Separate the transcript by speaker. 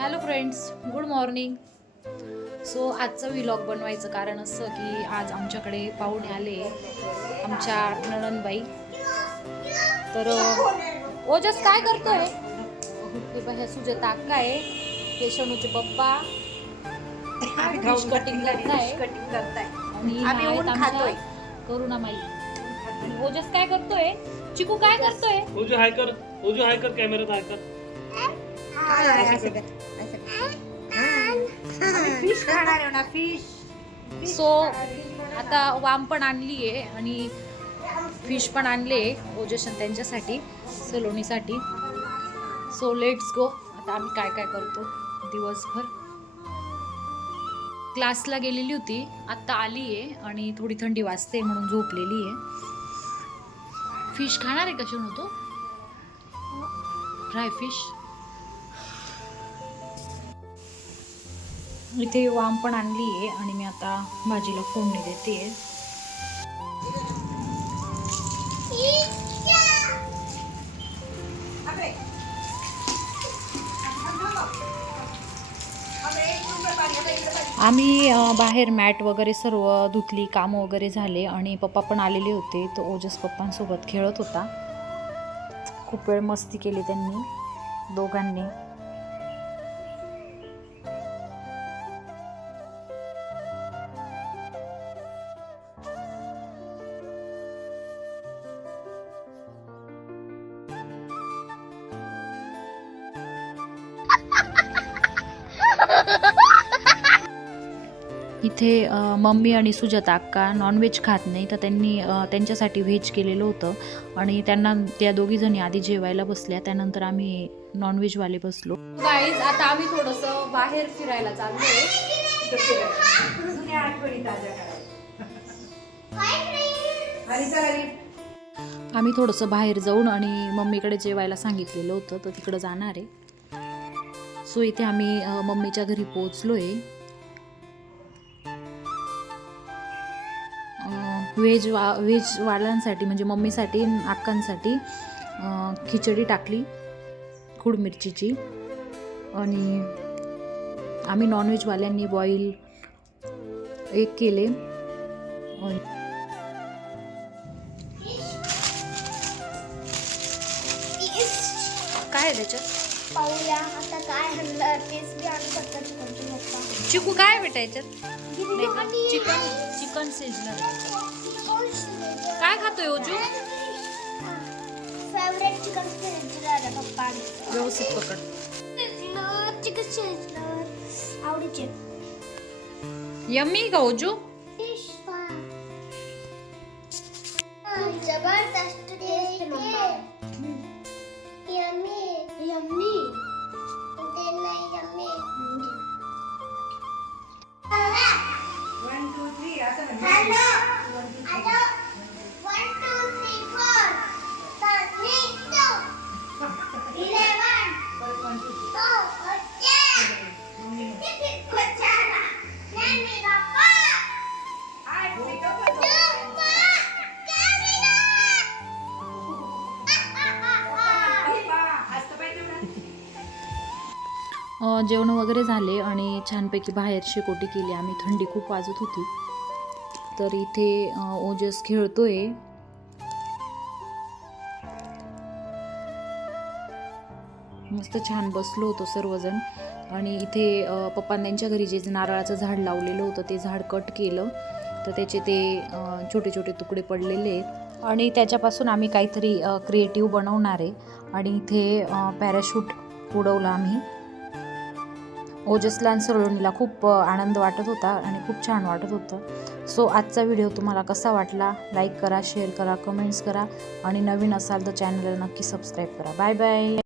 Speaker 1: Hello friends good morning so आजचं vlog बनवायचं कारण असं की आज आमच्याकडे पाहुणे आले. आमच्या नणनबाई तर ओजस काय करतोय? हे बघ, सुजाता अक्का आहे. केशवनूचे पप्पा. कटिंग करताय.
Speaker 2: कटिंग करताय.
Speaker 1: आणि. करुणामाई आणि ओजस काय करतोय? चिकू काय करतोय?
Speaker 3: ओजू हाय कर. ओजू हाय कर कॅमेऱ्यात हाय कर.
Speaker 2: फिश खाणार आहे ना फिश
Speaker 1: सो आता वाम पण आणली आहे आणि फिश पण आणले ओजशन त्यांच्यासाठी सलोनीसाठी. सो लेट्स गो आता आम्ही काय काय करतो दिवसभर. क्लासला गेलेली होती. आत्ता आली आहे आणि थोडी थंडी वाजते म्हणून झोपलेली आहे. फिश खाणार आहे कशी होतो फ्राय फिश इथे वाम पण आणली आहे आणि मी आता भाजीला फोडणी देते. आम्ही बाहेर मॅट वगैरे सर्व धुतली कामं वगैरे झाले आणि पप्पा पण आलेले होते तो ओजस पप्पांसोबत खेळत होता. खूप वेळ मस्ती केली त्यांनी दोघांनी. इथे मम्मी आणि सुजाता अक्का नॉनव्हेज खात नाही तर त्यांनी त्यांच्यासाठी व्हेज केलेलं होतं. आणि त्यांना त्या दोघी जणी आधी जेवायला बसल्या त्यानंतर आम्ही नॉनव्हेजवाले बसलो. गाईज आता आम्ही थोडंसं बाहेर फिरायला
Speaker 2: करायच्या
Speaker 1: आम्ही थोडंसं बाहेर जाऊन आणि मम्मीकडे जेवायला सांगितलेलं होतं तर तिकडं जाणार आहे. सो इथे आम्ही मम्मीच्या घरी पोचलोय व्हेज वा व्हेजवाल्यांसाठी म्हणजे मम्मीसाठी अक्कांसाठी खिचडी टाकली खूड मिरचीची. आणि आम्ही नॉनव्हेजवाल्यांनी बॉईल एक केले. काय आहे त्याच्यात?
Speaker 4: पाहूया आता काय तेच पप्पा.
Speaker 1: चिकू काय भेटा याच्यात? चिकन चिकन सिजलर काय खातोय ओजू?
Speaker 4: फेवरेट चिकन पप्पा.
Speaker 1: व्यवस्थित पकड.
Speaker 4: चिकन आवडीचे.
Speaker 1: यम्मी का ओजू?
Speaker 4: जबरदस्त टेस्ट
Speaker 1: जेवण वगैरे झाले आणि छानपैकी बाहेर शेकोटी केली. आम्ही थंडी खूप वाजत होती. तर इथे ओजस खेळतोय. मस्त छान बसलो होतो सर्वजण. आणि इथे पप्पांच्या त्यांच्या घरी जे नारळाचं झाड लावलेलं होतं ते झाड कट केलं. तर त्याचे ते छोटे छोटे तुकडे पडलेले आहेत. आणि त्याच्यापासून आम्ही काहीतरी क्रिएटिव्ह बनवणार आहे. आणि इथे पॅराशूट उडवलं आम्ही. ओजसला आणि सरोणीला खूप आनंद वाटत होता आणि खूप छान वाटत होतं. सो आजचा व्हिडिओ तुम्हाला कसा वाटला? लाईक करा शेअर करा कमेंट्स करा आणि नवीन असाल तर चॅनलला नक्की सबस्क्राईब करा. Bye bye!